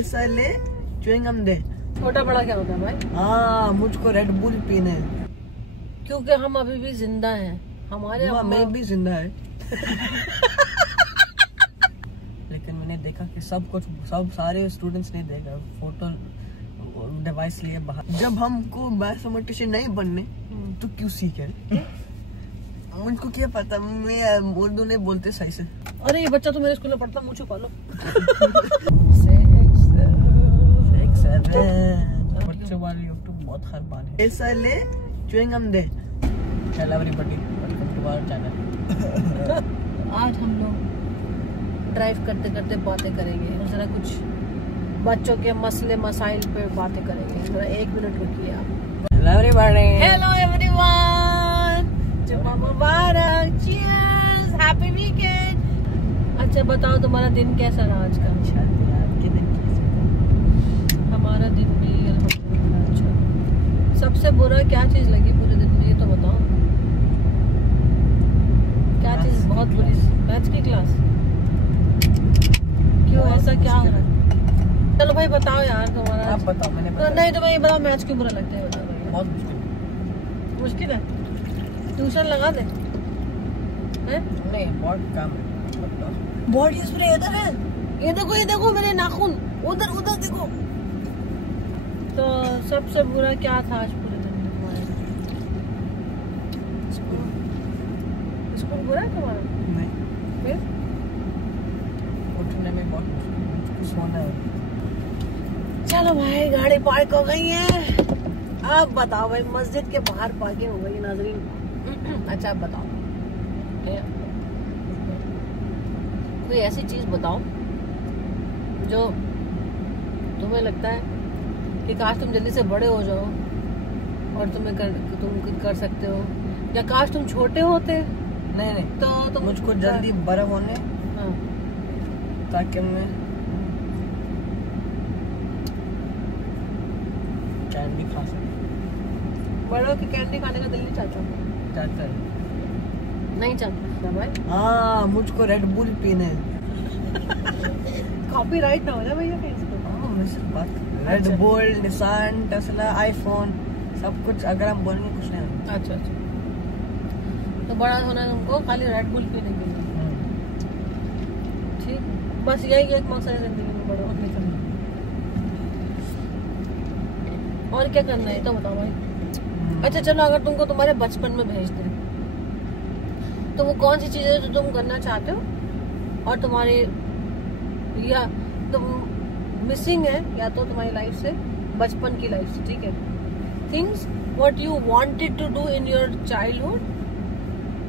पैसा ले च्युइंगम दे। छोटा बड़ा क्या होता है भाई? हाँ, मुझको रेड बुल पीना है क्योंकि हम अभी भी जिंदा हैं। हमारे मैं भी जिंदा है। लेकिन मैंने देखा कि सब सारे स्टूडेंट्स ने देखा फोटो डिवाइस लिए बाहर। जब हमको मैथमेटिशियन नहीं बनने तो क्यों सीखे? मुझको क्या पता, मैं उर्दू नहीं बोलते सही से। अरे ये बच्चा तो मेरे स्कूल में पढ़ता, मुझे छुपा लो। बच्चों वाली यूट्यूब बहुत खराब है। पैसा ले च्युइंगम दे। Hello everybody, welcome to our channel. आज हम लोग ड्राइव करते करते बातें करेंगे, जरा कुछ बच्चों के मसले मसाइल पे बातें करेंगे। जरा 1 मिनट रुकिए आप। Hello everybody. हेलो एवरीवन, जुम्मा मुबारक, चीयर्स, हैप्पी वीकेंड। अच्छा बताओ तुम्हारा दिन कैसा रहा आज का? हमारा दिन भी अल्हम्दुलिल्लाह अच्छा। सबसे बुरा क्या चीज लगी पूरे दिन में, ये तो बताओ। क्या चीज बहुत बुरी? मैथ्स की क्लास। क्यों, ऐसा क्या हो रहा है? चलो भाई बताओ यार तुम्हारा। आप बताओ। मैंने तो नहीं तुम्हें ये बताओ, मैथ्स क्यों बुरा लगता है? बताओ भैया। बहुत मुश्किल है। ट्यूशन लगा दे। हैं? नहीं, बहुत काम है। बॉडी स्प्रे इधर है, ये देखो मेरे नाखून, उधर देखो। तो सबसे बुरा क्या था आज पूरे दिन में तुम्हारे? स्कूल बुरा है तुम्हारा? नहीं, फिर उठने में बहुत मुश्किल, सोना है। चलो भाई, गाड़ी पार्क हो गई है। अब बताओ भाई, मस्जिद के बाहर पार्किंग हो गई नाज़रीन। अच्छा अब बताओ, कोई ऐसी चीज बताओ जो तुम्हें लगता है कि काश तुम जल्दी से बड़े हो जाओ और तुम कर सकते हो, या काश तुम छोटे होते। नहीं तो तुम मुझको जल्दी बड़ा होने, हाँ, ताकि मैं कैंडी खा सकूं। बड़ों की कैंडी खाने का दिल नहीं चाहता? नहीं चाहता भाई। हाँ, मुझको रेड बुल पीना है। कॉपीराइट ना हो जाए भैया कहीं से। Red bull, Nissan, Tesla, iPhone, सब कुछ अगर हम बोलेंगे कुछ नहीं होगा। अच्छा, तो बड़ा होना है तुमको खाली रेड बुल पीने के लिए। ठीक, बस यही एक मकसद है जिंदगी में, बड़ा होने का। और क्या करना है तो बताओ भाई। अच्छा चलो, अगर तुमको तुम्हारे बचपन में भेज दें तो वो कौन सी चीज है जो तुम करना चाहते हो और तुम्हारी या तुम मिसिंग है, या तो तुम्हारी लाइफ से, बचपन की लाइफ से, ठीक है? Things what you wanted to do in your childhood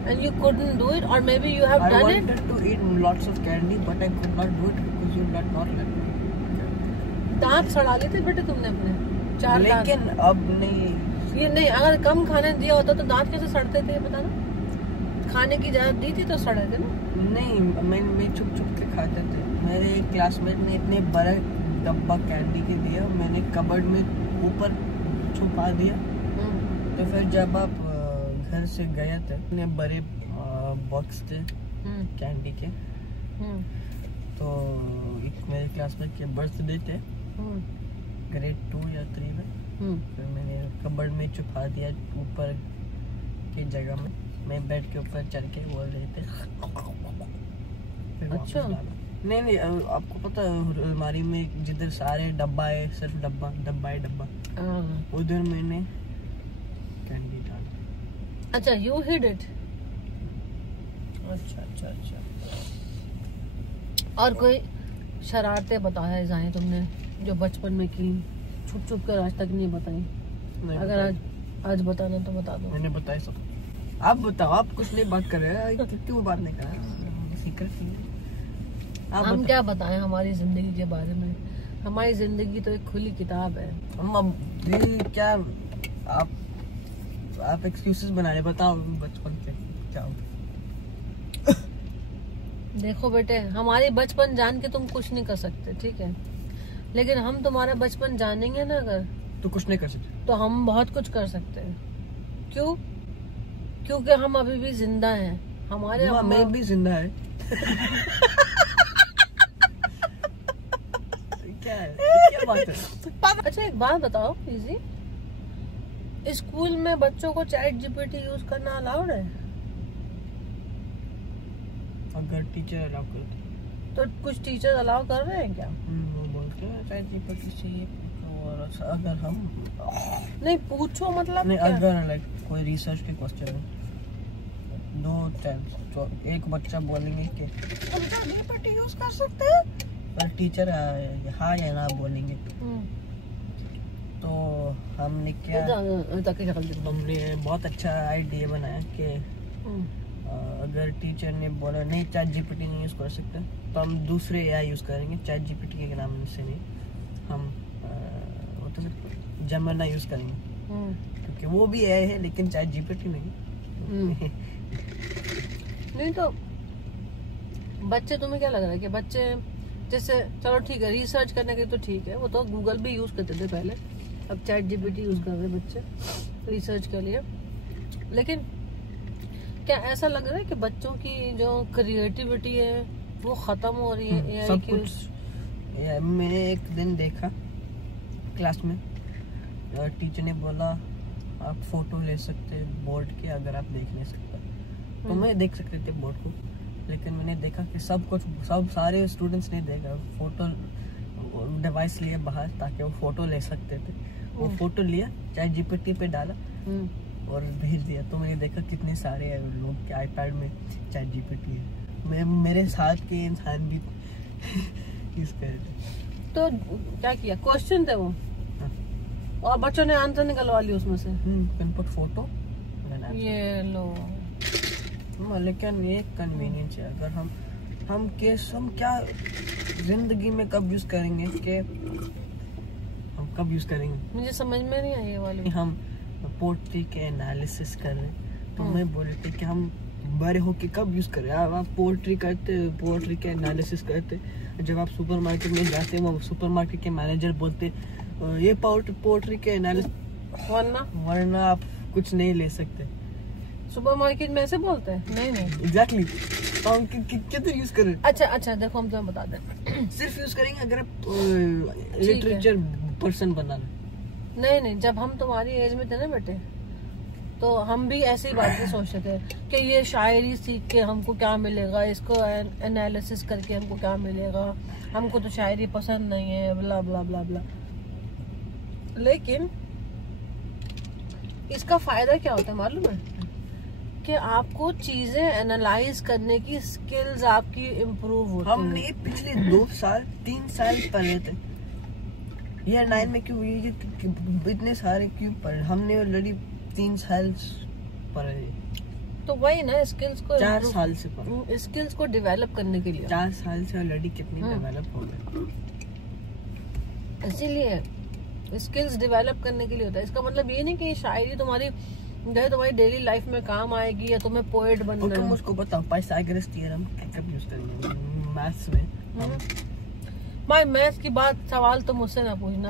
and you couldn't do it, or maybe you have done it. I wanted to eat lots of candy but I could not do it because you did not let me. दांत सड़ा लेते बेटे तुमने अपने 4 दांत। लेकिन अब नहीं, ये नहीं, अगर कम खाने दिया होता तो दांत कैसे सड़ते थे बता ना? खाने की इजाजत दी थी तो सड़े थे ना? नहीं, मैं छुप के खाते थे। मेरे एक क्लासमेट ने इतने बड़ा डब्बा कैंडी के दिया, मैंने कबर्ड में ऊपर छुपा दिया। तो फिर जब आप घर से गए थे, इतने बड़े बॉक्स थे कैंडी के। तो एक मेरे क्लासमेट के बर्थडे थे, ग्रेड 2 या 3 में। फिर मैंने कबर्ड में छुपा दिया ऊपर की जगह में। मैं बेड के ऊपर चढ़ के बोल रहे थे। अच्छा, नहीं, आपको पता है अलमारी में जिधर सारे डब्बा है, सिर्फ डब्बा उधर मैंने कैंडी डाला। अच्छा, यू हिड इट। अच्छा। और कोई शरारतें बताया जाए तुमने जो बचपन में की, छुप कर आज तक नहीं बताई? अगर आज बताना तो बता दो। मैंने बताया सब। आप बताओ, आप कुछ नहीं बात कर रहे हैं, क्यों बात नहीं कर रहे हैं? सीक्रेट हम क्या बताएं हमारी जिंदगी के बारे में? हमारी जिंदगी तो एक खुली किताब है। हम क्या, आप एक्सक्यूजेस बना रहे। बताओ बचपन के क्या हो? देखो बेटे, हमारी बचपन जान के तुम कुछ नहीं कर सकते, ठीक है? लेकिन हम तुम्हारा बचपन जानेंगे ना अगर, तो कुछ नहीं कर सकते। तो हम बहुत कुछ कर सकते हैं। क्यों? क्योंकि हम अभी भी जिंदा हैं। हमारे मैं भी जिंदा है। क्या है? बात है। अच्छा एक बात बताओ इजी, स्कूल में बच्चों को चैट जीपीटी यूज करना अलाउड है? अगर टीचर अलाउ करते तो कुछ टीचर अलाउ कर रहे हैं क्या? वो बोलते हैं चैट जीपीटी चाहिए। और अगर हम नहीं पूछो मतलब नहीं, क्या? अगर लाइक कोई रिसर्च के क्वेश्चन है, 2 टाइम्स तो एक बच्चा बोलेंगे कि हम चैट जीपीटी यूज कर सकते हैं, पर टीचर हाँ या ना बोलेंगे। तो हमने क्या, हमने बहुत अच्छा आइडिया बनाया कि अगर टीचर ने बोला नहीं चैट जीपीटी नहीं यूज कर सकते, तो हम दूसरे एआई यूज करेंगे। चैट जीपीटी के नाम से नहीं, हम तो जेमिनी यूज करेंगे, क्योंकि वो भी एआई है लेकिन चैट जीपीटी नहीं। नहीं तो बच्चे, तुम्हें क्या लग रहा है कि बच्चे जैसे, चलो ठीक है रिसर्च करने के तो ठीक है, वो तो गूगल भी यूज करते थे पहले, अब चैट जीपीटी यूज कर रहे बच्चे रिसर्च के लिए, लेकिन क्या ऐसा लग रहा है कि बच्चों की जो क्रिएटिविटी है वो खत्म हो रही है एआई सब की? कुछ। मैंने एक दिन देखा क्लास में, टीचर ने बोला आप फोटो ले सकते हैं बोर्ड के, अगर आप देख नहीं सकते तो मैं देख सकते थे बोर्ड को, लेकिन मैंने देखा कि सब सारे स्टूडेंट्स ने देखा फोटो डिवाइस लिए बाहर ताकि वो फोटो ले सकते थे। वो फोटो लिया, चैट जीपीटी पे डाला और भेज दिया। तो मैंने देखा कितने सारे लोग के आईपैड में चैट जीपीटी है। मेरे साथ के इंसान भी यूज कर रहे थे। तो क्या किया, क्वेश्चन थे वो और बच्चों ने आंसर निकलवा लिया उसमें से। इनपुट फोटो ये लो, लेकिन ये कन्वीनियंस है। अगर हम क्या जिंदगी में कब यूज करेंगे कि हम कब यूज करेंगे, मुझे समझ में नहीं आई ये वाली। हम पोएट्री के एनालिसिस कर रहे हैं, तो मैं बोल रही थी कि हम बड़े होके कब यूज करें। आप पोएट्री करते, पोएट्री के एनालिसिस करते, जब आप सुपरमार्केट में जाते वो सुपरमार्केट के मैनेजर बोलते ये पोएट्री के एनालिसिस, वरना आप कुछ नहीं ले सकते। सुपरमार्केट में ऐसे बोलते हैं? नहीं एग्जैक्टली। तो हम कितने यूज करें? अच्छा देखो हम तुम्हें बता दें, सिर्फ यूज करेंगे अगर आप लिटरेचर पर्सन बनाना। नहीं, जब हम तुम्हारी एज में थे ना बेटे, तो हम भी ऐसे ही बातें सोचते थे कि ये शायरी सीख के हमको क्या मिलेगा, इसको एनालिसिस करके हमको क्या मिलेगा, हमको तो शायरी पसंद नहीं है, ब्ला ब्ला ब्ला ब्ला। लेकिन इसका फायदा क्या होता है मालूम है? कि आपको चीजें एनालाइज करने की स्किल्स आपकी इम्प्रूव होती है। हमने पिछले 2-3 साल पढ़े थे, ये 9 में क्यों इतने सारे क्यों पढ़े? हमने ऑलरेडी 3 साल पढ़े। तो वही ना, स्किल्स को 4 साल से पढ़े, स्किल्स को डेवलप करने के लिए 4 साल से ऑलरेडी कितनी डेवलप हो गए। इसीलिए स्किल्स डेवलप करने के लिए होता है। इसका मतलब ये नहीं कि शायरी तुम्हारी डेली लाइफ में काम आएगी या तुम्हें पोएट बनना है। मुझको बताओ पाइथागोरस थ्योरम कब यूज करेंगे मैथ्स में? भाई मैथ्स की बात सवाल तो मुझसे ना पूछना।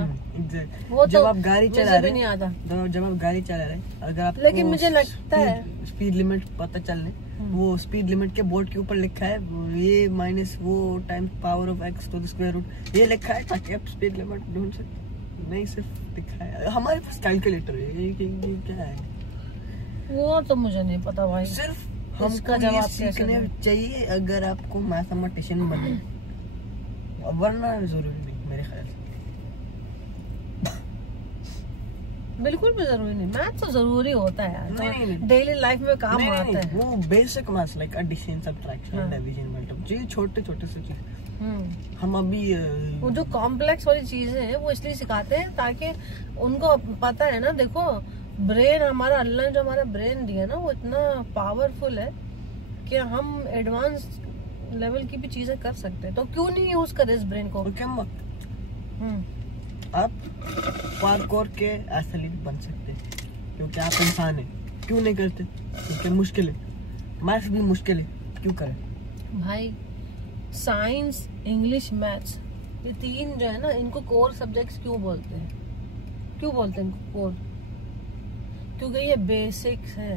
वो जब आप गाड़ी चला रहे नहीं आता, जब आप गाड़ी चला रहे, अगर आप लेकिन मुझे लगता है स्पीड लिमिट पता चलने, वो स्पीड लिमिट के बोर्ड के ऊपर लिखा है ये माइनस वो times power of x to the square root, ये लिखा है ताकि आप स्पीड लिमिट ढूंढ सकते। नहीं, सिर्फ लिखा है। हमारे पास कैलकुलेटर है, ये क्या है वो तो मुझे नहीं पता भाई। सिर्फ हमको जवाब सीखने चाहिए अगर आपको मैथमेटिशियन बनना, वरना जरूरी नहीं मेरे ख्याल से। बिल्कुल भी जरूरी नहीं, मैथ तो जरूरी होता है यार, डेली लाइफ में काम आता है। वो basic maths like addition, subtraction, division, multiplication, छोटे से चीज। हम अभी वो जो कॉम्प्लेक्स वाली चीजें हैं वो इसलिए सिखाते हैं ताकि उनको पता है ना, देखो ब्रेन हमारा, अल्लाह ने जो हमारा ब्रेन दिया ना वो इतना पावरफुल है कि हम एडवांस लेवल की भी चीजें कर सकते हैं। तो क्यों नहीं यूज करे इस ब्रेन को? आप पार्कोर के एथलीट बन सकते हैं क्योंकि आप इंसान हैं। क्यों नहीं करते? क्योंकि मुश्किल है, मैथ्स भी मुश्किल है, क्यों करें भाई? साइंस, इंग्लिश, मैथ्स, ये 3 जो है ना, इनको कोर सब्जेक्ट्स क्यों बोलते हैं? इनको कोर? क्योंकि ये बेसिक्स है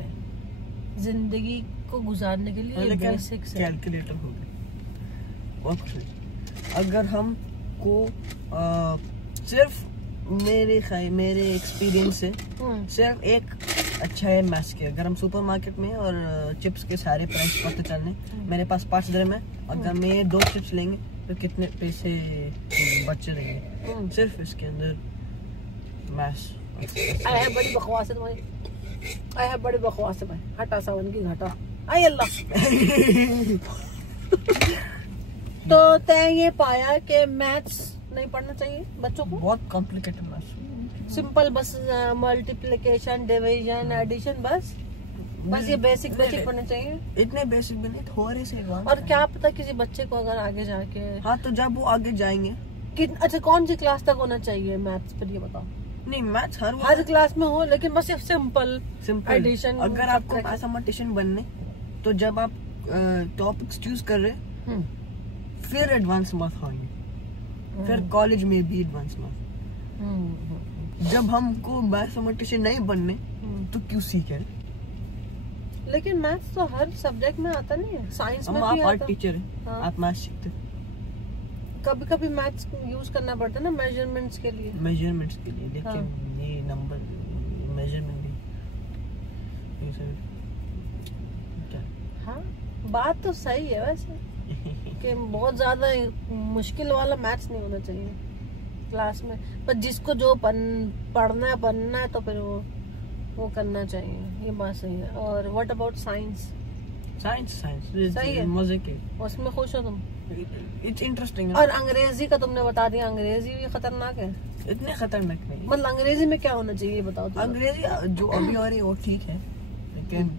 जिंदगी को गुजारने के लिए, ये बेसिक्स है। कैलकुलेटर हो गया और कुछ नहीं। अगर हम को सिर्फ मेरे एक्सपीरियंस से सिर्फ एक अच्छा है मैथ्स के। अगर हम सुपरमार्केट में और चिप्स के सारे प्राइस पता चलने, मेरे पास 5 दिरहम है, अगर मैं 2 चिप्स लेंगे तो कितने पैसे बच रहेंगे, सिर्फ इसके अंदर मैथ्स। आई है बड़ी बकवास है तुम्हारी, आई है बड़ी बकवास है भाई, हटा सावन की घटा, आई अल्लाह। तो तय ये पाया कि मैथ्स नहीं पढ़ना चाहिए बच्चों को, बहुत कॉम्प्लिकेटेड मैथ्स, सिंपल बस मल्टीप्लिकेशन, डिवीजन, एडिशन, बस ये बेसिक पढ़ने चाहिए। इतने बेसिक भी नहीं, थोड़े से एडवांस। और क्या पता किसी बच्चे को अगर आगे जाके, हाँ तो जब वो आगे जाएंगे अच्छा कौन सी क्लास तक होना चाहिए मैथ्स, फिर ये बताओ। नहीं मैथ्स हर क्लास में हो, लेकिन बस सिंपल एडिशन। अगर आपको मैथमेटिशियन बनने, तो जब आप टॉपिक्स चूज कर रहे फिर एडवांस मैथ आएंगे, फिर कॉलेज में भी एडवांस मैथ। जब हमको मैथमेटिशियन नहीं बनने तो क्यों सीखे? लेकिन मैथ्स तो हर सब्जेक्ट में आता नहीं है, साइंस में भी आप आता। आर्ट टीचर है, हाँ। आप मैथ्स सीखते, कभी कभी मैथ्स यूज करना पड़ता है ना मेजरमेंट्स के लिए। मेजरमेंट्स के लिए, लेकिन हाँ। ये नंबर मेजरमेंट भी ये सब क्या? हाँ बात तो सही है वैसे कि बहुत ज्यादा मुश्किल वाला मैथ्स नहीं होना चाहिए क्लास में, पर जिसको जो पढ़ना है तो फिर वो करना चाहिए, ये बात सही है। और व्हाट अबाउट साइंस? साइंस सही है, मजे के, उसमें खुश हो तुम? It's interesting. और अंग्रेजी का तुमने बता दिया, अंग्रेजी भी खतरनाक है। इतने खतरनाक नहीं, मतलब अंग्रेजी में क्या होना चाहिए बताओ तुम। अंग्रेजी जो अभी हो रही है वो ठीक है, लेकिन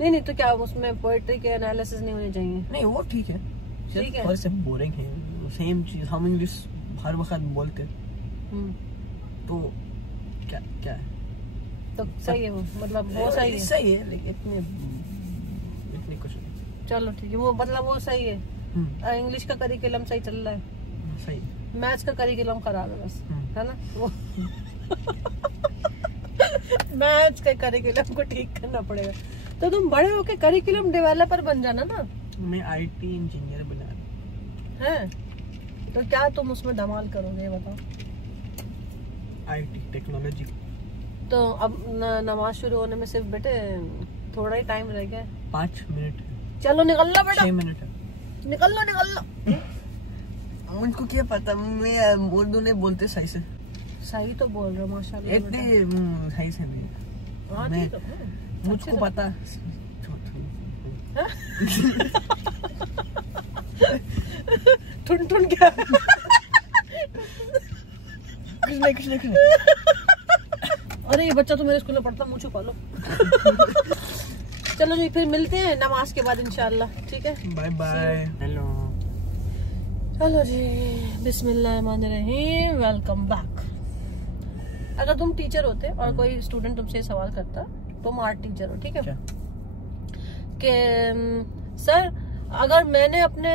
नहीं तो क्या उसमें पोएट्री के एनालिसिस नहीं होने चाहिए? नहीं वो ठीक है, ठीक है, और से बोरिंग है, सेम चीज हम इंग्लिश हर वक्त बोलते, तो क्या है, तो सही है वो, मतलब वो सही है लेकिन इतने कुछ नहीं। चलो ठीक है, वो मतलब वो सही है। इंग्लिश का करिकुलम सही चल रहा है, सही। मैथ्स का करिकुलम खराब है बस, है ना वो मैथ्स के करिकुलम को ठीक करना पड़ेगा। तो तुम बड़े होके करिकुलम डेवलपर बन जाना ना। मैं आईटी इंजीनियर बना रहा है, तो क्या तुम उसमें धमाल करोगे ये बताओ? IT technology. तो अब नमाज शुरू होने में सिर्फ बेटे थोड़ा ही टाइम रह गया, 5 मिनट। चलो निकल लो बेटा, 6 मिनट है, निकल लो। मुझको क्या पता, मैं उर्दू नहीं बोलते सही से। सही तो बोल रहे हो माशाल्लाह, इतने सही से नहीं। हाँ मैं ठीक है, मुझको पता। ठुन क्या? कुछ नहीं। अरे ये बच्चा तो मेरे स्कूल में पढ़ता, मुझे छुपा लो। चलो जी फिर मिलते हैं नमाज के बाद इंशाल्लाह, ठीक है, बाय बाय। हेलो, चलो जी, बिस्मिल्लाहिर्रहमानिर्रहीम, वेलकम बैक। अगर तुम टीचर होते और कोई स्टूडेंट तुमसे सवाल करता, तुम आर्ट टीचर हो, ठीक है, कि सर अगर मैंने अपने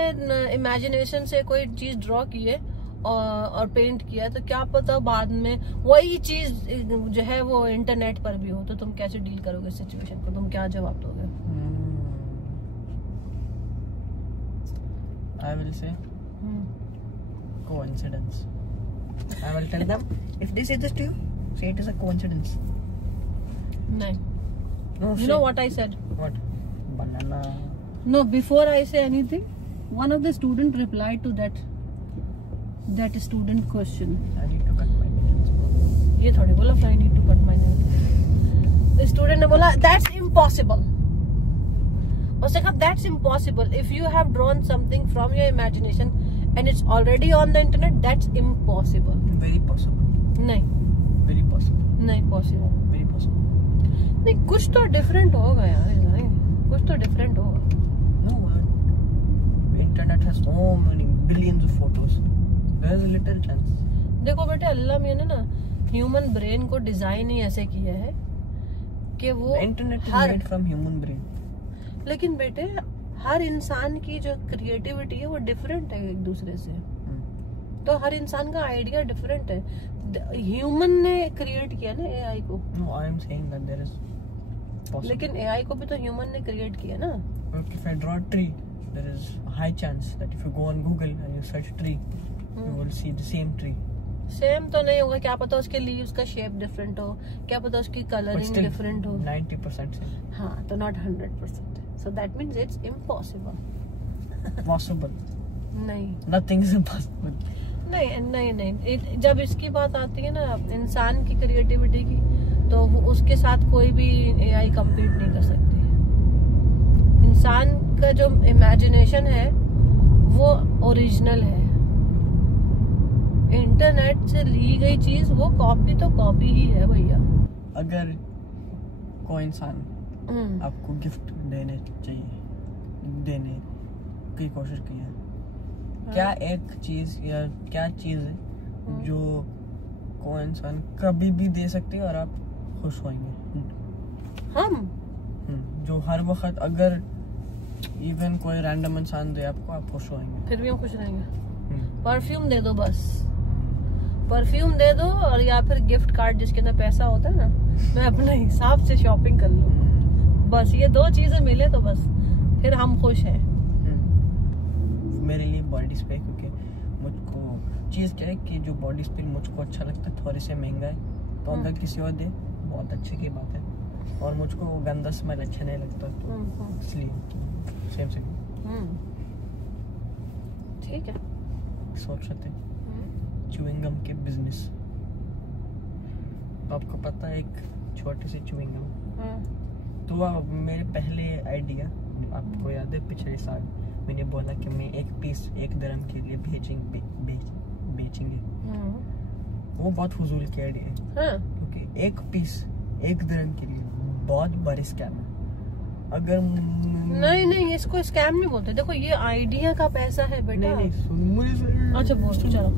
इमेजिनेशन से कोई चीज ड्रॉ की है और पेंट किया, तो क्या पता बाद में वही चीज जो है वो इंटरनेट पर भी हो, तो तुम कैसे डील करोगे सिचुएशन को? तुम क्या जवाब दोगे? I will say coincidence. I will tell them if they say this to you, say it is a coincidence. नहीं. No, you know what I said? What? Banana. No, before I say anything, one of the student replied to that student question. I need to cut my nails. ये थोड़ी बोला I need to cut my nails. Student ने बोला that's impossible. उसने कहा that's impossible. If you have drawn something from your imagination and it's already on the internet, that's impossible. Very possible. नहीं. Very possible. नहीं possible. Very possible. नहीं, कुछ तो different होगा यार, नहीं कुछ तो डिफरेंट होगा। No, internet has so many billions of photos. There is a little chance. देखो बेटे, अल्लाह मियां ने ना ह्यूमन ब्रेन को डिजाइन ही ऐसे किया है कि वो internet is made from human brain. लेकिन बेटे हर इंसान की जो क्रिएटिविटी है वो डिफरेंट है एक दूसरे से, तो हर इंसान का आइडिया डिफरेंट है। ह्यूमन ने क्रिएट किया ना एआई को। No, I am saying that there is possible. लेकिन एआई को भी तो ह्यूमन ने क्रिएट किया ना। If I draw a tree, there is a high chance that if you go on Google and you search tree, you will see the same tree. Same तो नहीं होगा, क्या पता उसके लीव्स का शेप डिफरेंट हो, क्या पता उसकी कलरिंग डिफरेंट हो। 90% से हाँ, तो not 100%, so that means it's impossible. Possible नहीं, नथिंग इज इम्पॉसिबल। नहीं, जब इसकी बात आती है ना इंसान की क्रिएटिविटी की, तो उसके साथ कोई भी AI कम्पीट नहीं कर सकती। इंसान का जो इमेजिनेशन है वो ओरिजिनल है, इंटरनेट से ली गई चीज वो कॉपी तो कॉपी ही है भैया। अगर कोई इंसान आपको गिफ्ट देने की कोशिश की है, क्या एक चीज या क्या चीज है जो कोई इंसान कभी भी दे सकती है और आप खुश होंगे? जो हर वक्त अगर इवन कोई रैंडम इंसान दे आपको, आप खुश होंगे? फिर भी हम खुश रहेंगे। परफ्यूम दे दो, बस परफ्यूम दे दो, और या फिर गिफ्ट कार्ड जिसके अंदर पैसा होता है ना, मैं अपने हिसाब से शॉपिंग कर लूँ, बस ये 2 चीजें मिले तो बस फिर हम खुश हैं। मेरे लिए बॉडी स्प्रे, क्योंकि मुझको चीज़ क्या है कि जो बॉडी स्प्रे मुझको अच्छा लगता है थोड़े से महंगा है, तो अगर किसी और दे बहुत अच्छे की बात है, और मुझको गंदा स्मेल अच्छा नहीं लगता, तो इसलिए सेम ठीक है। सोच रहे थे च्युइंग गम के बिजनेस। तो आपको पता है एक छोटे से च्युइंग गम, तो मेरे पहले आइडिया आपको याद है पिछले साल मैंने बोला कि मैं एक पीस 1 dirham के लिए बेचेंगे। वो बहुत फजूल की आइडिया है, क्योंकि एक पीस 1 dirham के लिए बहुत बड़ी स्कैम है। अगर नहीं, इसको स्कैम नहीं बोलते। देखो ये आइडिया का पैसा है बेटा। नहीं, सुन मुझे। अच्छा बोल, चलो।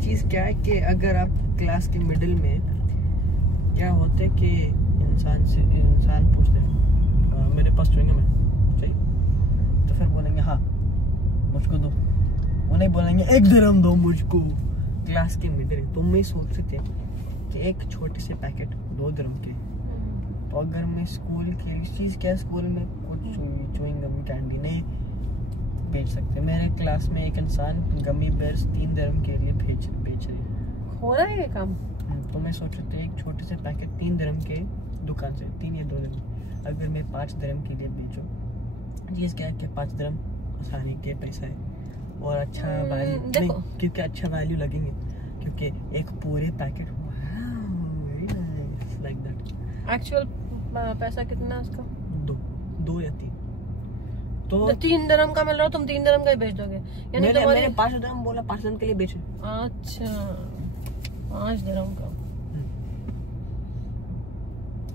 चीज क्या है कि अगर आप क्लास के मिडिल में, क्या होता है कि इंसान पूछते हैं मेरे पास च्युइंगम है चाहिए, तो फिर बोलेंगे हाँ मुझको दो, वो नहीं बोलेंगे 1 dirham दो मुझको। क्लास के मिडिल तो मैं सोच रहे थे कि एक छोटे से पैकेट 2 dirham के, तो अगर मैं स्कूल की चीज क्या, स्कूल में कुछ च्युइंग गम कैंडी नहीं बेच सकते। मेरे क्लास में एक इंसान गमी बेयर्स 3 dirham के लिए बेच रही है। हो रहा है ये काम। तो मैं सोच रही थी एक छोटे से पैकेट 3 dirham के दुकान से, 3 या 2 dirham, अगर मैं 5 dirham के लिए बेचूं, चीज क्या है कि 5 dirham आसानी के पैसा है और अच्छा वैल्यू नहीं, क्योंकि अच्छा वैल्यू लगेंगे, क्योंकि एक पूरे पैकेट लाइक दैट। एक्चुअल पैसा कितना है उसका? 2 या 3। तो 3 dirham का मिल रहा हो, तुम 3 dirham का ही बेच दोगे? यानी मैंने 5 dirham बोला, 5 dirham के लिए बेचे। अच्छा, 5 dirham का।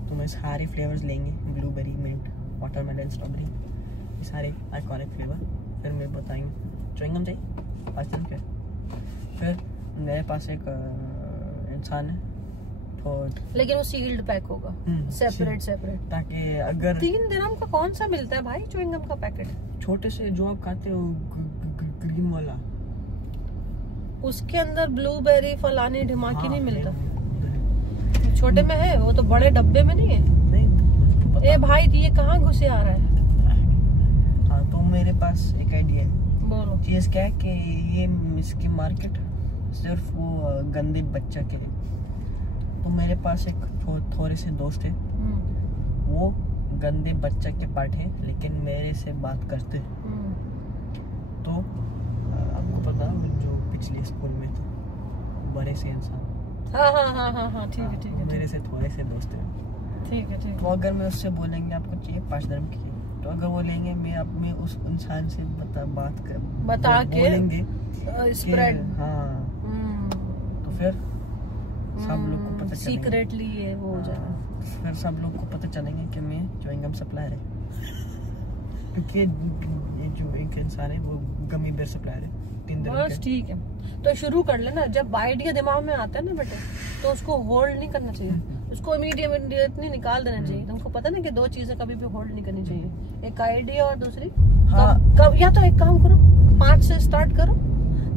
तो मैं सारे फ्लेवर्स लेंगे, ब्लूबेरी, मिंट, वाटरमेलन, स्ट्रॉबेरी, ये सारे आइकॉनिक फ्लेवर, फिर मैं बताएंगे च्युइंग गम चाहिए 5 dirham के। फिर मेरे पास एक इंसान है, तो लेकिन वो सील्ड पैक होगा, सेपरेट, ताकि अगर 3 dirham का कौन सा मिलता है भाई च्युइंग गम का पैकेट? छोटे से जो आप खाते हो ग्रीन वाला, उसके अंदर ब्लूबेरी फलानी ढिमाकी नहीं मिलता? छोटे में है वो, तो बड़े डब्बे में नहीं है। नहीं, ए भाई ये कहाँ घुसे आ रहा है? हाँ, तो मेरे पास एक आइडिया है। बोलो। चीज क्या है कि ये इसकी मार्केट सिर्फ वो गंदे बच्चा के लिए। तो मेरे पास एक थोड़े से दोस्त है, वो गंदे बच्चा के पार्ट है, लेकिन मेरे से बात करते हैं। तो आपको पता जो पिछले स्कूल में थे बड़े से इंसान, हाँ, ठीक है। मेरे से थोड़े से दोस्त हैं। ठीक है। तो अगर मैं उससे बोलेंगे आपको चाहिए 5 dirham की, तो अगर वो लेंगे, मैं उस इंसान से बता के बोलेंगे स्प्रेड। हाँ, तो फिर सब लोग को पता चलेगा, सीक्रेटली ये वो हो जाएगा। फिर सब लोग को पता चलेंगे कि मैं च्युइंग गम सप्लायर है, क्योंकि ये जो एक इंसान है वो गमी बेयर सप्लायर है 3 dirham बस ठीक है। तो शुरू कर लेना, जब आइडिया दिमाग में आता है ना बेटे, तो उसको होल्ड नहीं करना चाहिए, उसको इमीडिएटली निकाल देना चाहिए। तुमको पता ना कि 2 चीजें कभी भी होल्ड नहीं करनी चाहिए, एक आइडिया और दूसरी कब या तो एक काम करो 5 से स्टार्ट करो,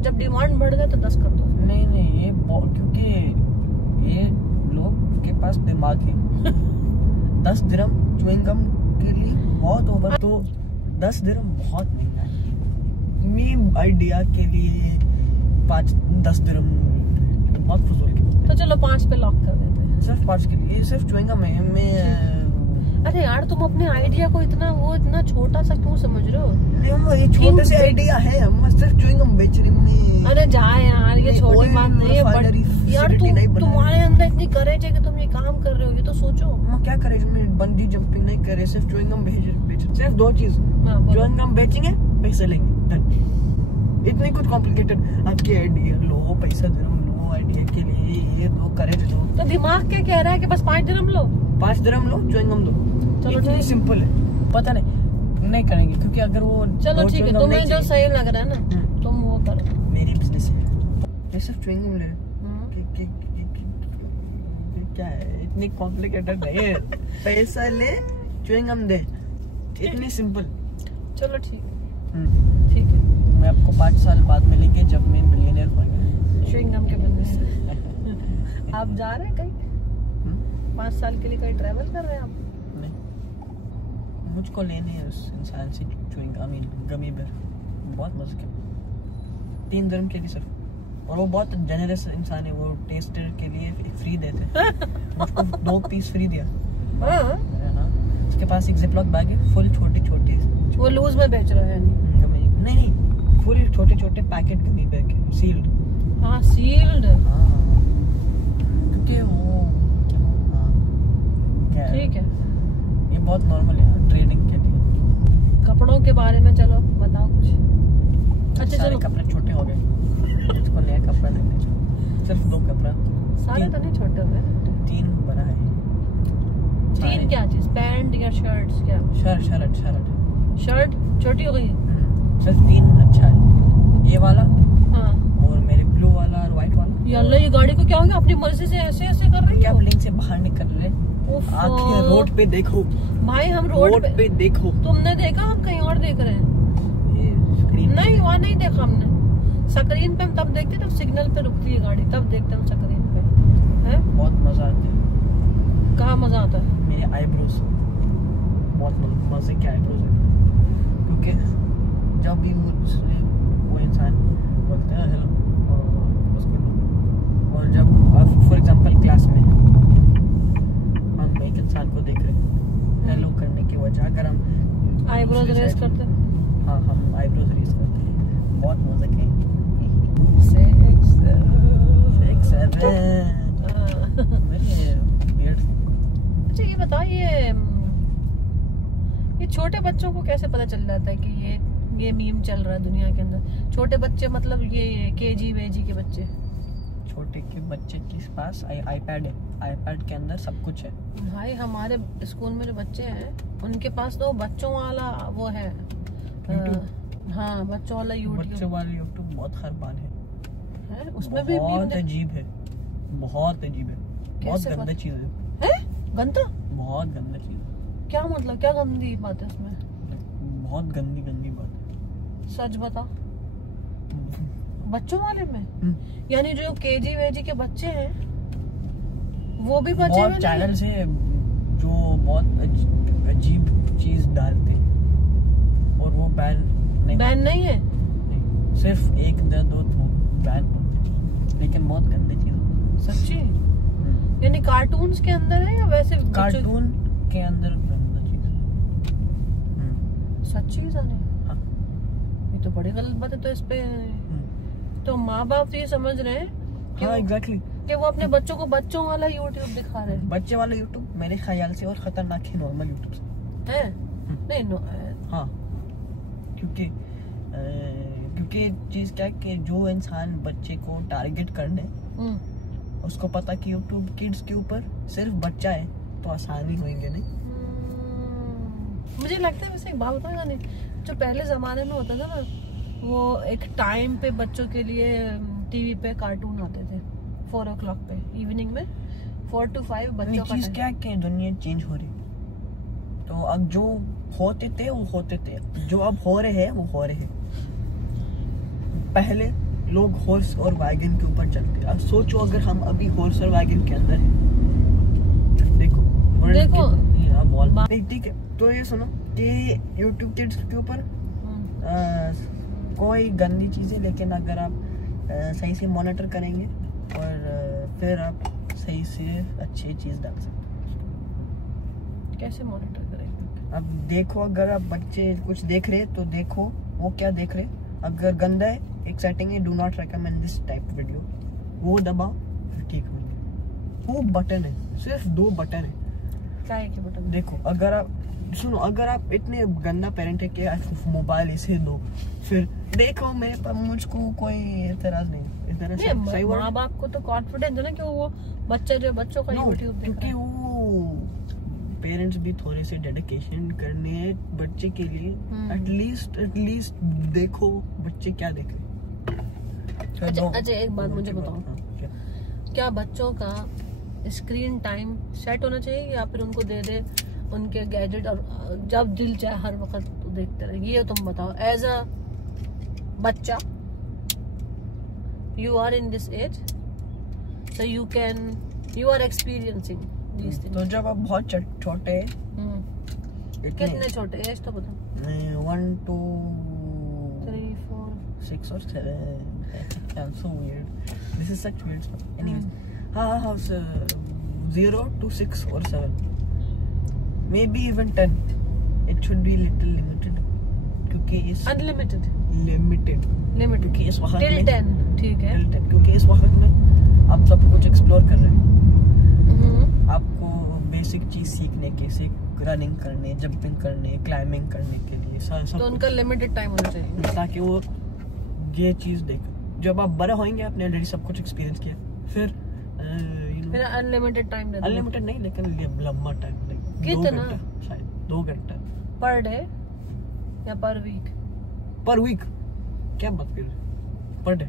जब डिमांड बढ़ जाए तो 10 कर दो। नहीं ये क्योंकि ये लोग के पास दिमाग है 10 dirham च्युइंग गम के लिए बहुत ओवर, तो 10 dirham बहुत महंगा है। मैं आइडिया के लिए 10 dirham चलो 5 पे लॉक कर देते हैं। सिर्फ 5 के लिए, सिर्फ च्युइंगम है मैं। अरे यार तुम अपने आइडिया को इतना छोटा सा क्यों समझ रहे हो? ये छोटे से आइडिया है, हम सिर्फ च्युइंगम बेच रहे हैं। अरे जा यार, ये छोटी बात नहीं है। बट यार तुम्हारे अंदर इतनी करेज है कि तुम ये काम कर रहे हो, ये तो सोचो। हम क्या करें, इसमें बंजी जंपिंग नहीं करे, सिर्फ च्युइंगम बेच। सिर्फ 2 चीज, च्युइंगम बेचेंगे, पैसे लेंगे, इतनी कुछ कॉम्प्लिकेटेड। आपकी आइडिया लो, पैसा दे लो, आइडिया के लिए ये दो, करेज दो। तो दिमाग क्या कह रहा है कि बस 5 दिरहम लो, 5 दिरहम लो, च्युइंगम दो। चलो इतनी सिंपल है। पता नहीं करेंगे, क्योंकि अगर वो चलो ठीक है, तुम्हें जो सही लग रहा है ना तुम वो करो। मेरी बिजनेस है, ये सिर्फ च्युइंगम ले क्या है, इतनी कॉम्प्लिकेटेड नहीं है। पैसा ले, च्युइंगम दे, इतनी सिंपल। चलो ठीक है। मैं आपको 5 साल बाद मिलेंगे जब मैं मिलियनेयर बन गया च्युइंगम के बिजनेस। आप जा रहे हैं कहीं 5 साल के लिए, कहीं ट्रैवल कर रहे हैं आप? मुझको लेने है उस इंसान से गमी बेर, बहुत मजा किया, 3 दिरहम के लिए सिर्फ। और वो बहुत जेनरस इंसान है, वो टेस्टर के लिए फ्री देते। मुझको 2 पीस फ्री दिया। हाँ, उसके पास एक जिपलॉक बैग है, फुल छोटी। वो लूज में बेच रहा है? नहीं, फुल छोटे पैकेट गमी बैग है, सील्ड। हाँ सील्ड। क्योंकि वो ठीक है, ये बहुत नॉर्मल है ट्रेडिंग के लिए। कपड़ों के बारे में चलो बताओ कुछ। अच्छा चलो, कपड़े छोटे हो गए, मुझको नया कपड़ा लेने, सिर्फ 2 कपड़ा। सारे तो नहीं छोटे हुए, 3 बड़ा है। 3 क्या चीज, पैंट या शर्ट्स? क्या शर्ट छोटी हो गई? सिर्फ 3 अच्छा है, ये वाला हाँ, और मेरे ब्लू वाला और व्हाइट वाला। ये अल्लाह, ये गाड़ी को क्या हो गया? अपनी मर्जी से ऐसे कर रही है? क्या लिंक से बाहर निकल रहे, आंखें रोड पे देखो भाई, हम रोड पे देखो। तुमने देखा? हम कहीं और देख रहे हैं। नहीं, वहाँ नहीं देखा हमने। स्क्रीन पे हम तब देखते जब सिग्नल पे रुकती है गाड़ी, तब देखते हम स्क्रीन पे। है बहुत मजा आता है। कहाँ मजा आता है? मेरे आईब्रोज, बहुत मजे के आईब्रोज है, क्योंकि जब भी वो इंसान बोलते हैं हेलो, और जब फॉर एग्जांपल क्लास में हम एक इंसान को देख रहे हैं, हेलो करने की वजह अगर हम आईब्रोज रेस करते हैं। हाँ, हम आईब्रोज रेस करते हैं, बहुत मजा के। 6 7 अच्छा ये बता, ये छोटे बच्चों को कैसे पता चल जाता है कि ये मीम चल रहा है दुनिया के अंदर? छोटे बच्चे मतलब ये केजी वेजी के बच्चे? छोटे के बच्चे के पास आईपैड है, आईपैड के अंदर सब कुछ है। भाई हमारे स्कूल में जो बच्चे हैं उनके पास तो बच्चों वाला वो है, हाँ बच्चों वाला यूट्यूब बहुत खरबान है, उसमें भी बहुत अजीब है, बहुत अजीब है, बहुत गंदा चीज है। गंदा? बहुत गंदा चीज है। क्या मतलब, क्या गंदी बात है उसमें? बहुत गंदी बात है। सच बता। बच्चों वाले में यानी जो केजी वेजी के बच्चे हैं वो भी बच्चे बहुत चैनल्स हैं जो बहुत अजीब चीज डालते हैं, और वो बैन नहीं है। नहीं, सिर्फ 1-2 बैन होते, लेकिन बहुत गंदी चीज। सच्ची? यानी कार्टून्स के अंदर है या वैसे? कार्टून के अंदर गंदा चीज। सच्ची जाने? हाँ। ये तो बड़ी गलत बात है। तो इस पे तो माँ बाप तो ये समझ रहे हैं कि हाँ, एग्जैक्टली कि वो अपने बच्चों को बच्चों वाला यूट्यूब दिखा रहे हैं। बच्चे वाला यूट्यूब मेरे ख्याल से और खतरनाक है नॉर्मल यूट्यूब से। है? नहीं हाँ, क्योंकि चीज क्या है कि जो इंसान बच्चे को टारगेट करने, उसको पता कि यूट्यूब किड्स के ऊपर सिर्फ बच्चा है तो आसानी होंगे नहीं। मुझे लगता है वैसे एक बात बताया नहीं, जो पहले जमाने में होता था ना, वो एक टाइम पे बच्चों के लिए टीवी पे कार्टून आते थे 4 o'clock पे इवनिंग में, 4 to 5 बच्चों का। चीज क्या कि दुनिया चेंज हो रही, तो अब जो होते थे वो होते थे, जो अब हो रहे हैं वो हो रहे हैं। पहले लोग हॉर्स और वैगन के ऊपर चलते, अब सोचो अगर हम अभी हॉर्स और वैगन के अंदर हैं। देखो ठीक है, तो ये सुनो कि यूट्यूब किड्स के ऊपर कोई गंदी चीजें, लेकिन अगर आप सही से मॉनिटर करेंगे और फिर आप सही से अच्छी चीज डाल सकते हो। कैसे मॉनिटर करेंगे? अब देखो, अगर आप बच्चे कुछ देख रहे तो देखो वो क्या देख रहे। अगर गंदा है, एक सेटिंग है, do not recommend this type video, वो दबाओ फिर ठीक हो गया। वो बटन है, सिर्फ 2 बटन है। क्या है कि बटन? देखो, अगर आप सुनो, अगर आप इतने गंदा पेरेंट है कि मोबाइल इसे दो, फिर देखो मेरे पास, मुझको कोई एतराज नहीं। सही माँ बाप को तो कॉन्फिडेंस है ना कि वो बच्चों का यूट्यूब देख क्योंकि वो पेरेंट्स भी थोड़े से डेडिकेशन करने हैं बच्चे के लिए। एटलीस्ट देखो बच्चे क्या देख रहे। अच्छा एक बात मुझे बताओ, क्या बच्चों का स्क्रीन टाइम सेट होना चाहिए या फिर उनको दे दे उनके गैजेट और जब दिल चाहे हर वक्त तो देखते रहे? ये तुम बताओ, एज अ बच्चा you are in this age, so you are experiencing these things. तो जब आप बहुत छोटे, कितने छोटे एज तो बता? 1 to 3 4 6 or 7. I'm so weird. This is such weird stuff. Anyways, हाँ 0 to 6 or 7, maybe even 10. It should be little limited क्योंकि इस unlimited limited क्योंकि इस वक्त till 10 ठीक है, क्योंकि इस वक्त में आप सब कुछ एक्सप्लोर कर रहे हैं। आपको बेसिक चीज सीखने के, रनिंग करने, जंपिंग करने, क्लाइंबिंग करने के लिए सब तो उनका लिमिटेड टाइम होना चाहिए ताकि वो ये चीज देखें। जब आप बड़े होंगे, आपने ऑलरेडी सब कुछ एक्सपीरियंस किया, फिर अनलिमिटेड टाइम देते हैं। अनलिमिटेड नहीं, लेकिन लंबा टाइम, कितना? शायद 2 घंटा पर डे या पर वीक? पर वीक? क्या बात कर रहे? Per day?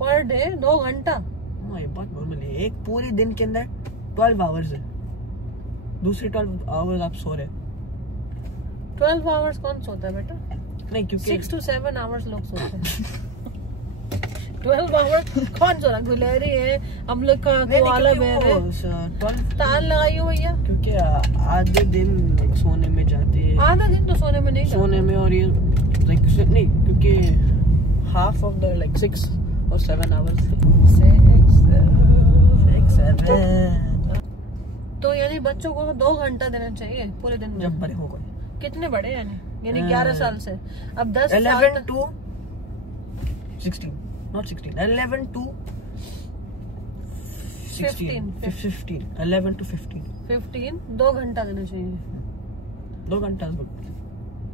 पर डे 2 घंटा? ये बात नॉर्मल है। एक पूरे दिन के अंदर 12 आवर्स है, दूसरे 12 आवर्स आप सो रहे। 12 आवर्स कौन सोता है बेटा? नहीं, क्योंकि 6 to 7 आवर्स लोग सोते हैं। 12 आवर्स कौन सो रहा? गुलेरी है, हम लोग का कोआला बेयर है। तार लगाइयो भैया, क्योंकि आधे दिन सोने में जाते हैं। आधा दिन तो सोने में नहीं सोने में, और ये नहीं, क्योंकि half of the 6 or 7 hours। 6 7। तो यानी बच्चों को 2 घंटा देना चाहिए पूरे दिन में जब बड़े हो गए। कितने बड़े? यानी 11 साल से, अब 10 11 to 16, not 16, 11 to 16, 15, 11 to 15, 2 घंटा देना चाहिए। 2 घंटा।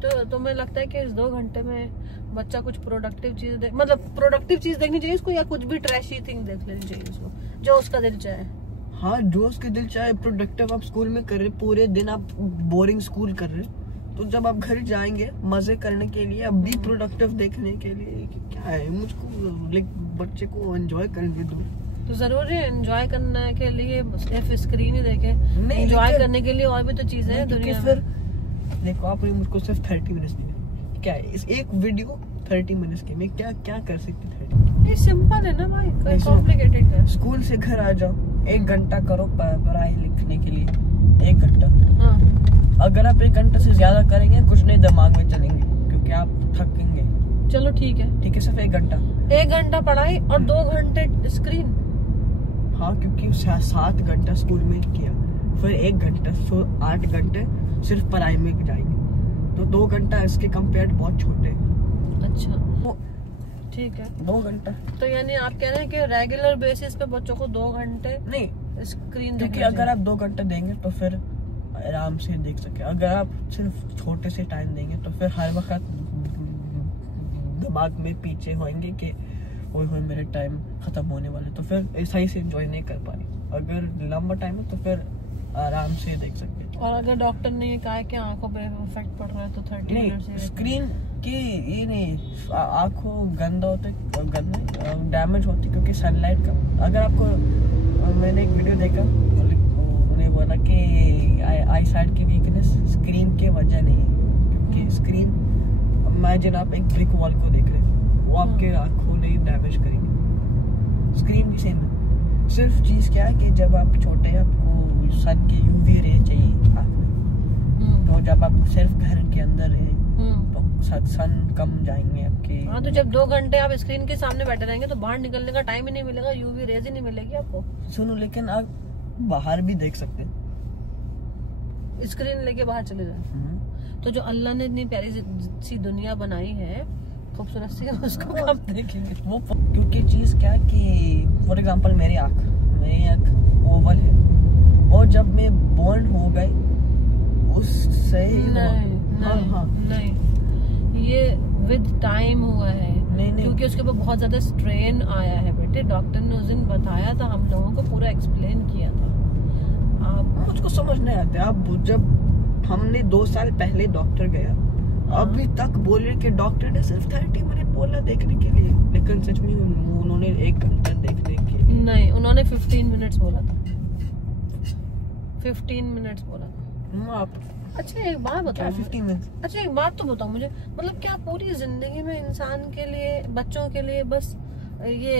तो तुम्हें लगता है कि इस 2 घंटे में बच्चा कुछ प्रोडक्टिव चीज मतलब प्रोडक्टिव चीज देखनी चाहिए उसको, या कुछ भी ट्रैशी थिंग देख लेनी चाहिए उसको जो उसका दिल चाहे? हाँ, जो उसके दिल चाहे। प्रोडक्टिव आप स्कूल में कर रहे, पूरे दिन आप बोरिंग स्कूल कर रहे, तो जब आप घर जाएंगे मजे करने के लिए, अब भी प्रोडक्टिव देखने के लिए क्या है, मुझको बच्चे को एंजॉय करने दो। तो जरूरी है एंजॉय करने के लिए सिर्फ स्क्रीन ही देखे? एंजॉय करने के लिए और भी तो चीजें हैं दुनिया में। देखो, आपने मुझको सिर्फ 30 मिनट्स दिए, क्या है इस एक वीडियो 30 मिनट्स के, मैं क्या कर सकती? 30 ये सिंपल है ना भाई, कोई कॉम्प्लिकेटेड है? स्कूल से घर आ जाओ, 1 घंटा करो पढ़ाई लिखने के लिए, 1 घंटा। अगर आप 1 घंटा से ज्यादा करेंगे, कुछ नहीं दिमाग में चलेंगे क्योंकि आप थकेंगे। चलो ठीक है, सिर्फ 1 घंटा। 1 घंटा पढ़ाई और 2 घंटे स्क्रीन। हाँ, क्योंकि 7 घंटा स्कूल में किया, फिर 1 घंटा, 8 घंटे सिर्फ पढ़ाई में जाएंगे, तो 2 घंटा इसके कंपेयर बहुत छोटे। अच्छा ठीक है, 2 घंटा। तो यानी आप कह रहे हैं कि रेगुलर बेसिस पे बच्चों को 2 घंटे नहीं स्क्रीन, क्योंकि अगर आप 2 घंटे देंगे तो फिर आराम से देख सके। अगर आप सिर्फ छोटे से टाइम देंगे तो फिर हर वक्त दिमाग में पीछे होंगे कि ओए होए मेरे टाइम खत्म होने वाले, तो फिर सही से एंजॉय नहीं कर पाएंगे। अगर लंबा टाइम है तो फिर आराम से देख सकते हैं। और अगर डॉक्टर ने कहा कि आंखों पे इफेक्ट पड़ रहा है तो 30 मिनट से स्क्रीन की ये नहीं, आंखों गंदा होते, डैमेज होती क्योंकि सनलाइट का। अगर आपको, मैंने एक वीडियो देखा, उन्हें बोला कि आई साइट की वीकनेस स्क्रीन के वजह नहीं है, क्योंकि स्क्रीन, इमेजिन आप एक ब्रिक वॉल को देख रहे हैं, वो आपके आंखों नहीं डैमेज करेंगी। स्क्रीन भी सेम है, सिर्फ चीज क्या है कि जब आप छोटे, आपको सन की यूवी रे चाहिए आँख में, तो जब आप सिर्फ घर के अंदर रहे तो सन कम जाएंगे आपके। हाँ, तो जब 2 घंटे आप स्क्रीन के सामने बैठे रहेंगे तो बाहर निकलने का टाइम ही नहीं मिलेगा, यूवी रेज ही नहीं मिलेगी आपको। सुनो, लेकिन आप बाहर भी देख सकते हैं, स्क्रीन लेके बाहर चले जाए। तो जो अल्लाह ने इतनी प्यारी सी दुनिया बनाई है, खूबसूरत सी, उसको कब देखेंगे? वो क्योंकि चीज क्या कि फॉर एग्जांपल मेरी आँख ओवल है, और जब मैं बोर्न हो गई उससे नहीं, ये विद टाइम हुआ है। नहीं। क्योंकि उसके ऊपर बहुत ज्यादा स्ट्रेन आया है बेटे। डॉक्टर ने उस दिन बताया था, हम लोगों को पूरा एक्सप्लेन किया था। आप मुझको समझ नहीं आता। अब जब हमने 2 साल पहले डॉक्टर गया, अभी तक बोल रहे कि डॉक्टर ने सिर्फ 30 मिनट बोला देखने के लिए, लेकिन सच में उन्होंने 1 घंटा देखने के लिए नहीं, उन्होंने 15 मिनट्स बोला था। 15 मिनट्स बोला था। आप अच्छा एक बात बताओ, 15 मिनट। अच्छा एक बात तो बताओ मुझे, मतलब क्या पूरी जिंदगी में इंसान के लिए, बच्चों के लिए बस ये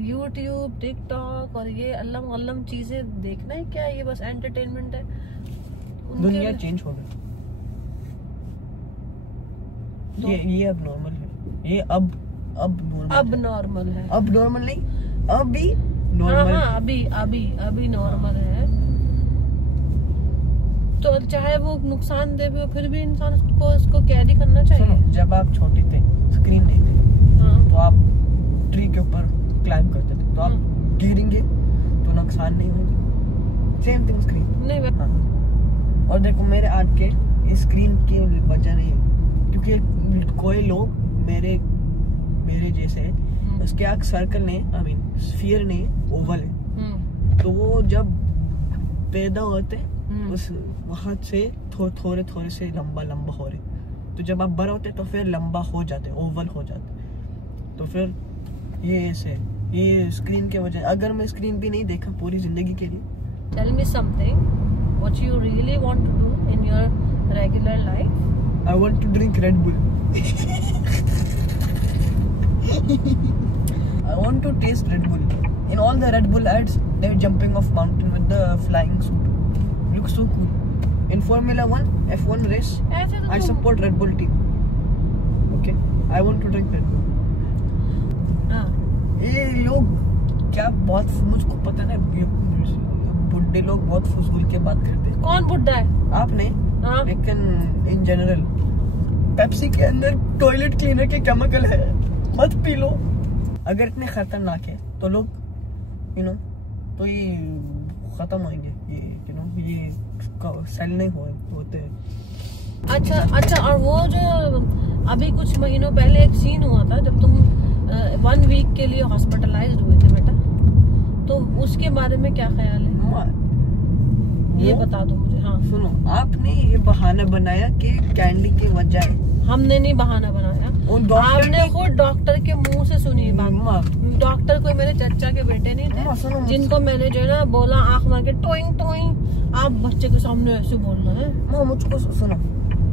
यूट्यूब, टिकटॉक और ये अल्लम अल्लम चीजें देखना है क्या? ये बस एंटरटेनमेंट है? दुनिया चेंज हो गई। ये अब नॉर्मल है। ये अब नॉर्मल है। अब नॉर्मल नहीं, अभी नॉर्मल। हाँ, अभी नॉर्मल है। तो चाहे वो नुकसान दे भी हो, फिर भी इंसान उसको कैरी करना चाहिए। जब आप छोटे थे, स्क्रीन नहीं थी, हाँ। तो आप ट्री के ऊपर क्लाइंब करते थे, तो आप गिरेंगे तो नुकसान नहीं होंगे। सेम थिंग स्क्रीन नहीं। हाँ। और देखो मेरे आज के स्क्रीन की वजह नहीं, क्योंकि कोई लोग मेरे जैसे उसके आँख सर्कल नहीं, स्फीयर नहीं, ओवल है। तो वो जब पैदा होते उस वहां से थोड़े से लंबा हो रहे, तो जब आप बड़े होते तो फिर लंबा हो जाते, ओवल हो जाते। तो फिर ये ऐसे ये स्क्रीन के वजह। अगर मैं स्क्रीन भी नहीं देखा पूरी जिंदगी के लिए। Tell me something, what you really want to do in your regular life? I want to drink Red Bull. I want to taste Red Bull. In all the Red Bull ads, they're jumping off mountain with the flying suit. Looks so cool. In Formula 1, F1 race, I support Red Bull team. Okay, I want to drink Red Bull. ये लोग क्या बहुत, मुझको पता नहीं, बुड्ढे लोग बहुत फजूल के बात करते हैं। कौन बुड्ढा है? आप नहीं, लेकिन इन जनरल पेप्सी के अंदर टॉयलेट क्लीनर के केमिकल है, मत पी लो। अगर इतने खतरनाक है तो लोग तो ये खत्म होंगे, ये सेल नहीं होते। अच्छा, और वो जो अभी कुछ महीनों पहले एक सीन हुआ था जब तुम 1 वीक के लिए हॉस्पिटलाइज्ड हुए थे बेटा, तो उसके बारे में क्या ख्याल है? ये बता दो मुझे। हाँ सुनो, आपने ये बहाना बनाया कि कैंडी की वजह। हमने नहीं बहाना बनाया, आपने खुद डॉक्टर के मुंह से सुनी बात। डॉक्टर कोई मेरे चचा के बेटे नहीं थे जिनको मैंने जो है ना बोला आँख मार के टोइंग टोइंग, आप बच्चे के सामने ऐसे बोलना है। मुझको सुनो,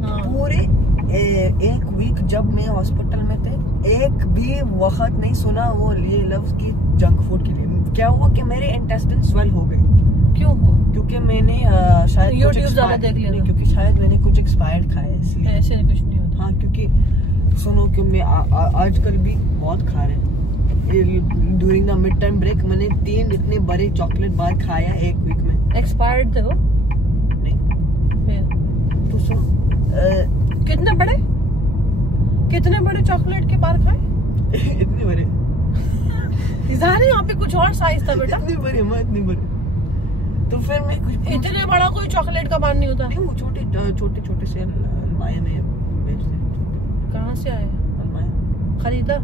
पूरे 1 वीक जब मैं हॉस्पिटल में थे, एक भी वक्त नहीं सुना वो ये लफ्ज की जंक फूड के लिए। क्या हुआ कि मेरे इंटेस्टाइन स्वेल हो गए। क्यों हो? क्योंकि मैंने शायद यूट्यूब ज्यादा देख लिया, क्योंकि शायद मैंने कुछ एक्सपायर्ड खाया इसलिए। ऐसे कुछ नहीं होता। हाँ, क्योंकि सुनो कि मैं आजकल भी बहुत खा रहे हैं। During the mid time break मैंने 3 इतने बड़े चॉकलेट बार खाया 1 वीक में। एक्सपायर्ड थे वो? नहीं। तो सुनो, कितने बड़े चॉकलेट के बार खाए? इतने बड़े। यहाँ पे कुछ और साइज था बेटा। इतने बड़े। तो फिर मैं कुछ इतने बड़ा कोई चॉकलेट का बार नहीं होता। नहीं, वो छोटे से अलमारी में बेचते। कहाँ से आए? अलमारी खरीदा?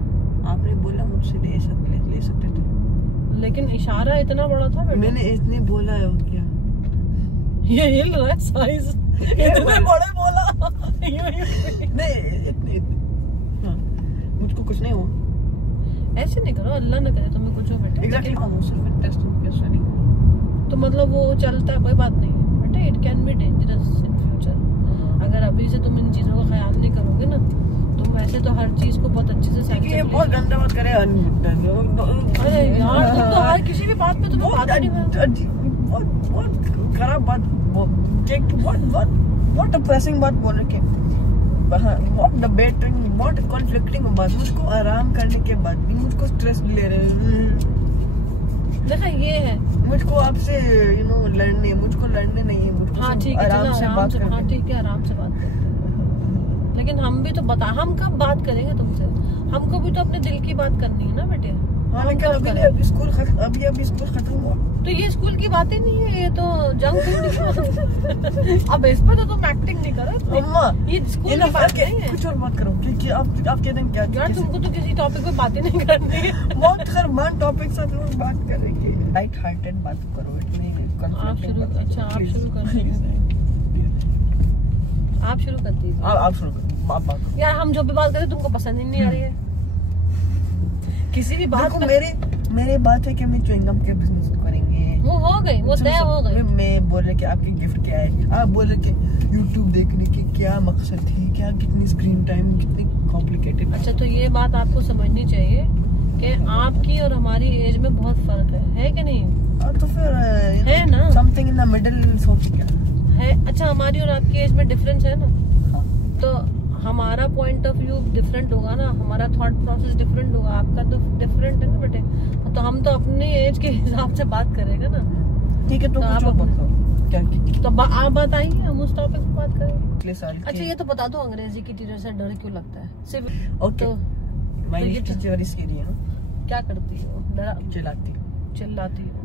आपने बोला मुझसे ले सकते थे, लेकिन इशारा इतना बड़ा था बेटा। मैंने इतने बोला है क्या? ये हिल रहा है साइज, इतने बड़े बोला। नहीं इतने। हाँ, मुझको कुछ नहीं हुआ। ऐसे नहीं करो, अल्लाह ना करे तुम्हें कुछ हो बेटा। एग्जैक्टली, वो सिर्फ टेस्ट हो गया। तो मतलब वो चलता है, कोई बात नहीं है बेटा। It can be dangerous in future. अगर अभी से तुम इन चीजों का ख्याल नहीं करोगे ना, तुम वैसे तो हर चीज को बहुत अच्छे से ये बहुत गंदा बात करे। अरे यार, तुम तो हर किसी भी बात पे तुम्हें बात नहीं बहुत खराब बात, व्हाट अ प्रेसिंग बात बोल रखे। बहुत डिबेटिंग, बहुत कॉन्फ्लिक्टिंग बात। मुझको आराम करने के बाद भी मुझको स्ट्रेस ले रहे हैं। देखा ये है, मुझको आपसे लड़ने, मुझको लड़ने नहीं है, मुझको हाँ ठीक है, आराम से बात करनी। हाँ ठीक है, आराम से बात करते हैं। लेकिन हम भी तो हम कब बात करेंगे तुमसे? हमको भी तो अपने दिल की बात करनी है ना बेटे। हाँ, लेकिन अभी स्कूल खत्म हुआ, तो ये स्कूल की बातें नहीं है, ये तो जंक फूड। अब इस पर तो तुम एक्टिंग नहीं करो अम्मा। ये स्कूल की बात नहीं है। कुछ और बात करो कि आप कहते हैं क्या यार, तुमको तो किसी टॉपिक पे बातें नहीं करनी है। बहुत खरमान टॉपिक से लोग बात करेंगे। लाइट हार्टेड बात करो, इतनी आप शुरू कर दीजिए। आप शुरू करो यार। हम जो भी बात करें तुमको पसंद ही नहीं आ रही है। किसी भी बात को मेरे बात है कि हम च्युइंगम के बिजनेस करेंगे, वो हो गई, वो तय हो गई। मैं बोल रहे कि आपकी गिफ्ट क्या है, आप बोल रहे कि YouTube देखने के क्या मकसद थी, क्या कितनी स्क्रीन टाइम, कितनी कॉम्प्लिकेटेड। अच्छा, तो ये बात आपको समझनी चाहिए कि आपकी और हमारी एज में बहुत फर्क है कि नहीं? तो फिर है ना, समथिंग इन द मिडिल सोच क्या है। अच्छा, हमारी और आपकी एज में डिफरेंस है ना। हाँ। तो हमारा पॉइंट ऑफ व्यू डिफरेंट होगा ना, हमारा थॉट प्रोसेस डिफरेंट होगा, आपका तो डिफरेंट है ना बेटे। तो हम तो अपनी एज के हिसाब से बात करेंगे ना। ठीक है, तो कुछ और बताओ क्या तो आप बताइए, हम उस टॉपिक पे बात करेंगे। साल अच्छा, ये तो बता दो, अंग्रेजी की टीचर से डर क्यों लगता है सिर्फ? ओके, माय टीचर इसके लिए ना क्या करती हो? चिल्लाती हो।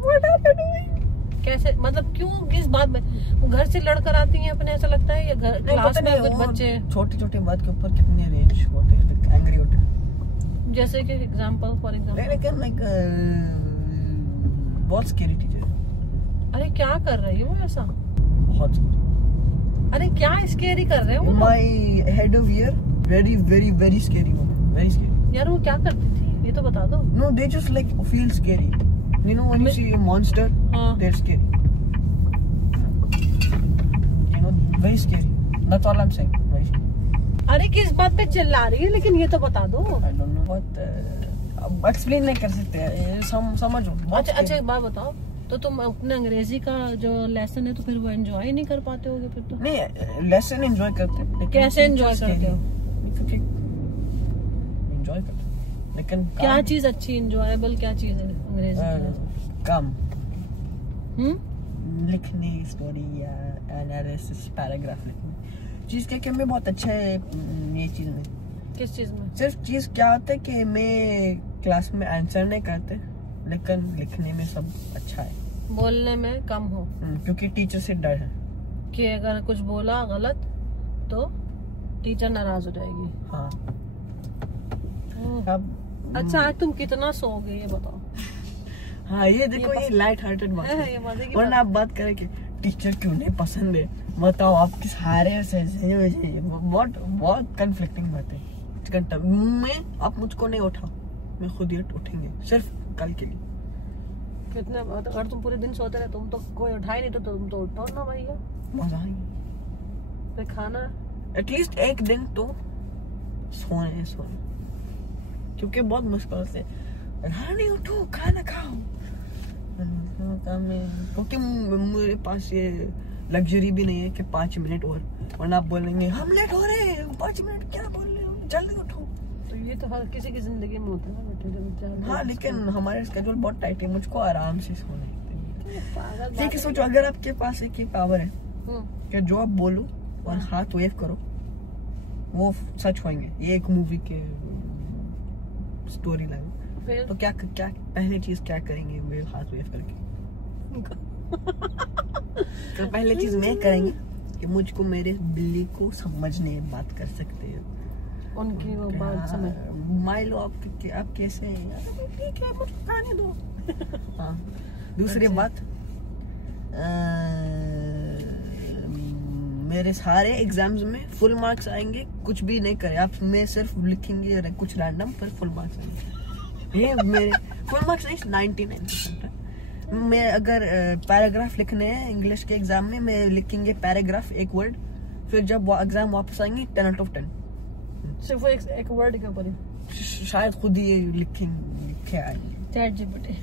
What are you doing? कैसे, मतलब क्यों, किस बात में? वो घर से लड़कर आती हैं अपने, ऐसा लगता है, या घर क्लास में कुछ बच्चे छोटी बात के ऊपर कितने रेंज होते हैं, एंग्री होते हैं। जैसे कि फॉर एग्जांपल लेकिन बहुत स्कैरी टीचर। अरे क्या कर रही हो ऐसा? बहुत। अरे क्या स्कैरी कर रहे हो? My head of year very very very scary woman, very scary. यार वो क्या करती थी, ये तो बता दो। No, they just like feel scary, you know, when you see a monster, they're scary, you know, very scary. That's all I'm saying. Very scary. अरे किस बात पे चिल्ला रही है, लेकिन ये तो बता दो। I don't know what, अब एक्सप्लेन नहीं कर सकते, समझो। अच्छा एक बात बताओ, तो तुम अपने अंग्रेजी का जो लेसन है तो फिर वो एंजॉय नहीं कर पाते होगे फिर? तो नहीं, लेसन एंजॉय करते हैं। कैसे एंजॉय करते हो? एंजॉय करते, लेकिन क्या चीज अच्छी, एंजॉयबल क्या चीज है अंग्रेजी? काम लिखने, स्टोरी या एनालिसिस, पैराग्राफ लिखने, चीज के में बहुत अच्छा है ये चीज में। किस चीज में? सिर्फ चीज क्या होता है कि मैं क्लास में आंसर नहीं करते, लेकिन लिखने में सब अच्छा है, बोलने में कम हो, क्योंकि टीचर से डर है कि अगर कुछ बोला गलत तो टीचर नाराज हो जाएगी। हाँ। अब अच्छा, आज तुम कितना सोओगे ये बताओ? हाँ, ये देखो, ये लाइट हार्टेड बात है। वरना आप बात करें कि टीचर क्यों नहीं पसंद है, बताओ आपके सारे से बहुत कन्फ्लिक्टिंग बात है। में आप मुझको नहीं उठाओ, मैं खुद ही उठेंगे, सिर्फ कल के लिए। कितने, अगर तुम पूरे दिन सोते रहे, तुम तो कोई उठाए नहीं, तो तुम तो उठो ना भैया, मजा आएगी। फिर खाना एटलीस्ट एक दिन तो सोने, क्योंकि बहुत मुश्किल से रानी उठो, खाना खाओ, क्योंकि मेरे पास ये लग्जरी भी नहीं है कि 5 मिनट और, वरना आप बोलेंगे हम लेट हो रहे हैं, 5 मिनट क्या बोल रहे हो, जल्दी उठो। तो ये तो हर किसी की जिंदगी में होता है बेटे। हाँ, लेकिन हमारे स्केड्यूल बहुत टाइट है, मुझको आराम से सोना है। ठीक है, सोचो, अगर आपके पास एक पावर है कि जो आप बोलो और हाथ वेव करो वो सच होंगे, ये एक मूवी के स्टोरी लाइन, तो क्या पहली चीज क्या करेंगे वे हाथ वेव करके? तो पहले चीज मैं करेंगे कि मुझको मेरे बिल्ली को समझने बात कर सकते हो, उनकी वो बात समझ। मान लो आप कैसे हैं, ठीक है मुझको खाने दो। हाँ, दूसरी बात, मेरे सारे एग्जाम्स में फुल मार्क्स आएंगे, कुछ भी नहीं करे आप, मैं सिर्फ लिखेंगे कुछ रैंडम पर फुल मार्क्स आएंगे। ये मेरे फुल मार्क्स नहीं, 99% है। मैं अगर पैराग्राफ लिखने हैं इंग्लिश के एग्जाम में, मैं लिखेंगे पैराग्राफ एक वर्ड, फिर जब वो एग्जाम वापस आएंगे 10 out of 10 सिर्फ एक वर्ड के ऊपर शायद खुद ही लिखे आएंगे। चैट जीपीटी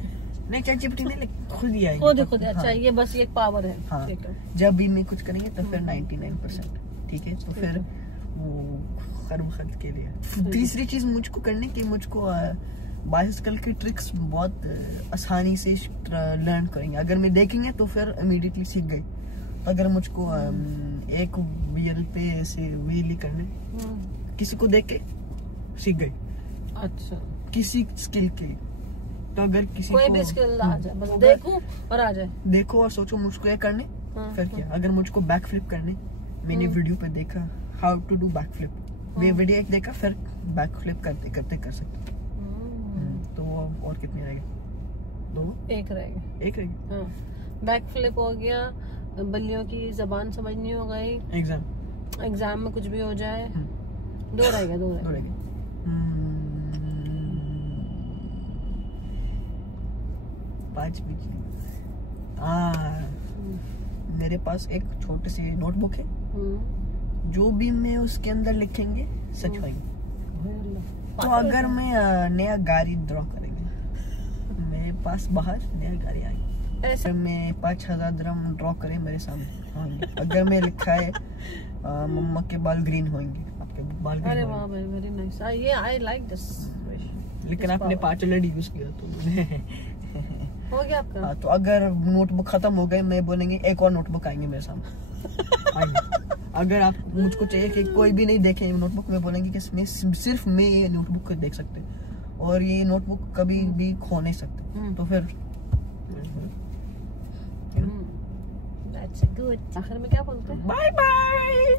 नहीं, चैट जीपीटी नहीं, खुद ही आएंगे, खुद। अच्छा, ये बस एक पावर है। हाँ, जब भी मैं कुछ करेंगे तो फिर 99%, ठीक है। तो फिर वो खर्च के लिए। तीसरी चीज मुझको करने की, मुझको बाइसिकल की ट्रिक्स बहुत आसानी से लर्न करेंगे। अगर मैं देखेंगे तो फिर इमीडिएटली सीख गई। तो अगर मुझको एक व्हील पे ऐसे व्हील करने, किसी को देख के सीख गई। अच्छा, किसी स्किल के, तो अगर किसी कोई को भी स्किल आ जाए, बस देखो और आ जाए, देखो और सोचो मुझको ये करने, फिर क्या। अगर मुझको बैक फ्लिप करने, मैंने वीडियो पे देखा how to do back flip, मैं वीडियो एक देखा, फिर बैक फ्लिप करते करते कर सकते। तो और कितने रह गए? दो, एक रह गए। बैक फ्लिप हो गया, बल्लियों की जबान समझनी हो गई, एग्जाम में कुछ भी हो जाए। दो रह गए। 5 भी। मेरे पास एक छोटी सी नोटबुक है, जो भी मैं उसके अंदर लिखेंगे सच होंगे। तो अगर मैं नया गाड़ी ड्रॉ करेंगे, मेरे पास बाहर नया गाड़ी आएगी, ऐसे मैं 5000 दिरहम ड्रॉ करे मेरे सामने होंगे। अगर मैं लिखा है मम्मा के बाल ग्रीन होंगे, आपके बाल ग्रीन। अरे वाह भाई, very nice. I like this. लेकिन आपने 5 ऑलरेडी यूज किया तो हो गया आपका। तो अगर नोटबुक खत्म हो गए, मैं बोलेंगे एक और नोटबुक आएंगे मेरे सामने आएंगे। अगर आप मुझको चाहिए कि कोई भी नहीं देखे नोटबुक में, बोलेंगे कि सिर्फ मैं ये नोटबुक को देख सकते, और ये नोटबुक कभी भी खो नहीं सकते। तो फिर That's good। आखिर में क्या बोलते हैं? Bye bye.